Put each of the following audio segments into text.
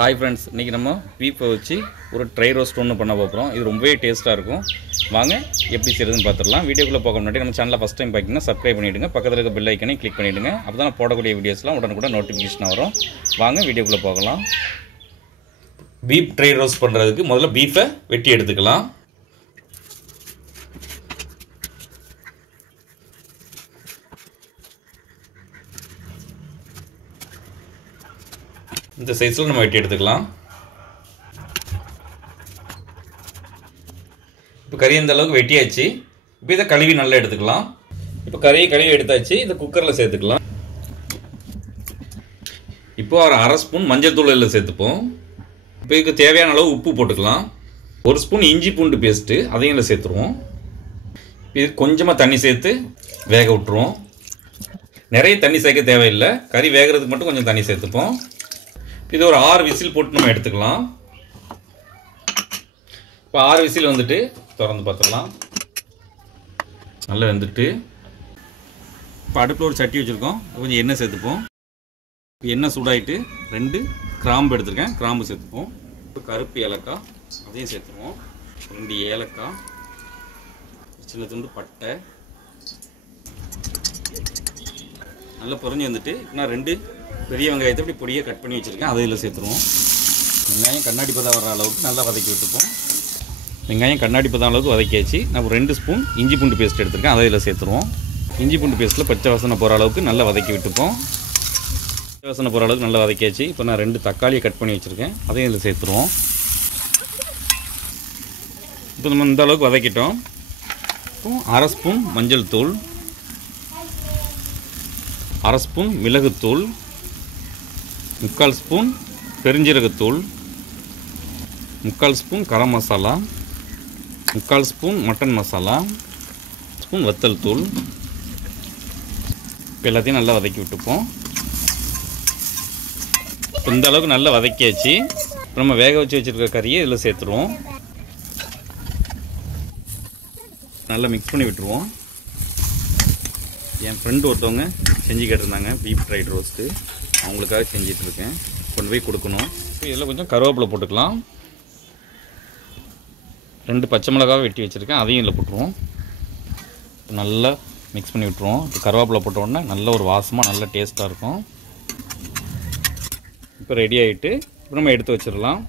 Hi friends, இன்றைக்கி நம்ம பீஃபை வச்சு ஒரு ட்ரை ரோஸ்ட் ஒன்று பண்ண போகிறோம். இது ரொம்பவே டேஸ்ட்டாக இருக்கும். வாங்க எப்படி செய்யுதுன்னு பார்த்துடலாம். வீடியோக்குள்ளே போக முன்னாடி நம்ம சேனலில் ஃபஸ்ட் டைம் பார்த்திங்கன்னா சப்ஸ்கிரைப் பண்ணிவிடுங்க. பக்கத்தில் இருக்க பெல் ஐக்கனை கிளிக் பண்ணிவிடுங்க. அப்போ தான் போடக்கூடிய வீடியோஸ்லாம் உடனுக்குடன் நோட்டிஃபிகேஷன் வரும். வாங்க வீடியோக்குள்ளே போகலாம். பீஃப் ட்ரை ரோஸ்ட் பண்ணுறதுக்கு முதல்ல பீஃபை வெட்டி எடுத்துக்கலாம். இந்த சைஸில் நம்ம வெட்டி எடுத்துக்கலாம். இப்போ கறி இந்த அளவுக்கு வெட்டியாச்சு. இப்போ இதை கழுவி நல்லா எடுத்துக்கலாம். இப்போ கறியை கழுவி எடுத்தாச்சு. இதை குக்கரில் சேர்த்துக்கலாம். இப்போ ஒரு அரை ஸ்பூன் மஞ்சள் தூள் இதில் சேர்த்துப்போம். இப்போ இதுக்கு தேவையான அளவு உப்பு போட்டுக்கலாம். ஒரு ஸ்பூன் இஞ்சி பூண்டு பேஸ்ட்டு அதையும் இதில் சேர்த்துருவோம். இது கொஞ்சமாக தண்ணி சேர்த்து வேக விட்டுருவோம். நிறைய தண்ணி சேர்க்க தேவையில்லை. கறி வேகிறதுக்கு மட்டும் கொஞ்சம் தண்ணி சேர்த்துப்போம். இது ஒரு 6 விசில் போட்டு நம்ம எடுத்துக்கலாம். இப்போ 6 விசில் வந்துட்டு திறந்து பார்த்துடலாம். நல்லா வெந்துட்டு இப்போ அடுப்பில் ஒரு சட்டி வச்சுருக்கோம். கொஞ்சம் எண்ணெய் சேர்த்துப்போம். எண்ணெய் சூடாகிட்டு 2 கிராம்பு எடுத்துருக்கேன். கிராம்பு சேர்த்துப்போம். இப்போ கருப்பு ஏலக்காய் அதையும் சேர்த்துருவோம். 2 ஏலக்காய், சின்ன துண்டு பட்டை நல்லா பொரிஞ்சு வந்துட்டு நான் 2 பெரிய வெங்காயத்தை இப்படி பொடியை கட் பண்ணி வச்சுருக்கேன். அதை இதில் சேர்த்துருவோம். வெங்காயம் கண்ணாடி பதம் வர அளவுக்கு நல்லா வதக்கி விட்டுப்போம். வெங்காயம் கண்ணாடி பதம் அளவுக்கு வதக்கியாச்சு. நான் 2 ஸ்பூன் இஞ்சி பூண்டு பேஸ்ட் எடுத்துருக்கேன். அதை இதில் சேர்த்துருவோம். இஞ்சி பூண்டு பேஸ்ட்டில் பச்சை வாசனை போகிற அளவுக்கு நல்லா வதக்கி விட்டுப்போம். பச்சை வாசனை போகிற அளவுக்கு நல்லா வதக்கியாச்சு. இப்போ நான் 2 தக்காளியை கட் பண்ணி வச்சுருக்கேன். அதையும் இதில் சேர்த்துருவோம். இப்போ நம்ம இந்த அளவுக்கு வதக்கிட்டோம். இப்போ அரை ஸ்பூன் மஞ்சள் தூள், அரை ஸ்பூன் மிளகுத்தூள், 3/4 ஸ்பூன் பெருஞ்சீரகத்தூள், 3/4 spoon garam masala, 3/4 spoon mutton masala, spoon வத்தல் தூள். இப்போ எல்லாத்தையும் நல்லா வதக்கி விட்டுப்போம். இந்த அளவுக்கு நல்லா வதக்கியாச்சு. இப்போ நம்ம வேக வச்சு வச்சுருக்க கறியை இதில் சேர்த்துருவோம். நல்லா மிக்ஸ் பண்ணி விட்டுருவோம். என் ஃப்ரெண்டு ஒருத்தவங்க செஞ்சு கேட்டிருந்தாங்க பீஃப் ஃப்ரைட் ரோஸ்ட்டு. அவங்களுக்காக செஞ்சிட்ருக்கேன். கொண்டு போய் கொடுக்கணும். இதில் கொஞ்சம் கருவேப்பிலை போட்டுக்கலாம். 2 பச்சை மிளகாவை வெட்டி வச்சுருக்கேன். அதையும் இதில் போட்டுருவோம். நல்லா மிக்ஸ் பண்ணி விட்டுருவோம். இப்போ கருவேப்பிலை போட்ட உடனே நல்ல ஒரு வாசமாக நல்ல டேஸ்ட்டாக இருக்கும். இப்போ ரெடி ஆகிட்டு இப்போ நம்ம எடுத்து வச்சிடலாம்.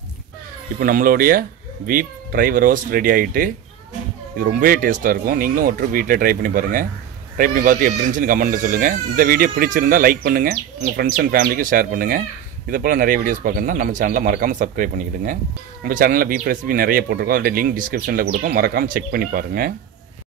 இப்போ நம்மளுடைய பீஃப் ட்ரை ரோஸ்ட் ரெடி ஆகிட்டு. இது ரொம்பவே டேஸ்ட்டாக இருக்கும். நீங்களும் ஒரு வீட்டில் ட்ரை பண்ணி பாருங்கள். ட்ரை பண்ணி பார்த்து எப்படி இருந்துச்சுன்னு கமெண்ட்டில் சொல்லுங்கள். இந்த வீடியோ பிடிச்சிருந்தால் லைக் பண்ணுங்கள். உங்கள் ஃப்ரெண்ட்ஸ் அண்ட் ஃபேமிலிக்கு ஷேர் பண்ணுங்கள். இதை போல் நிறைய வீடியோஸ் பார்க்கணுன்னா நம்ம சேனலில் மறக்காமல் சப்ஸ்கிரைப் பண்ணிக்கிடுங்க. நம்ம சேனலில் பீஃப் ரெசிபி நிறைய போட்டிருக்கோம். அதோட லிங்க் டிஸ்கிரிப்ஷனில் கொடுக்கும். மறக்காமல் செக் பண்ணி பாருங்கள்.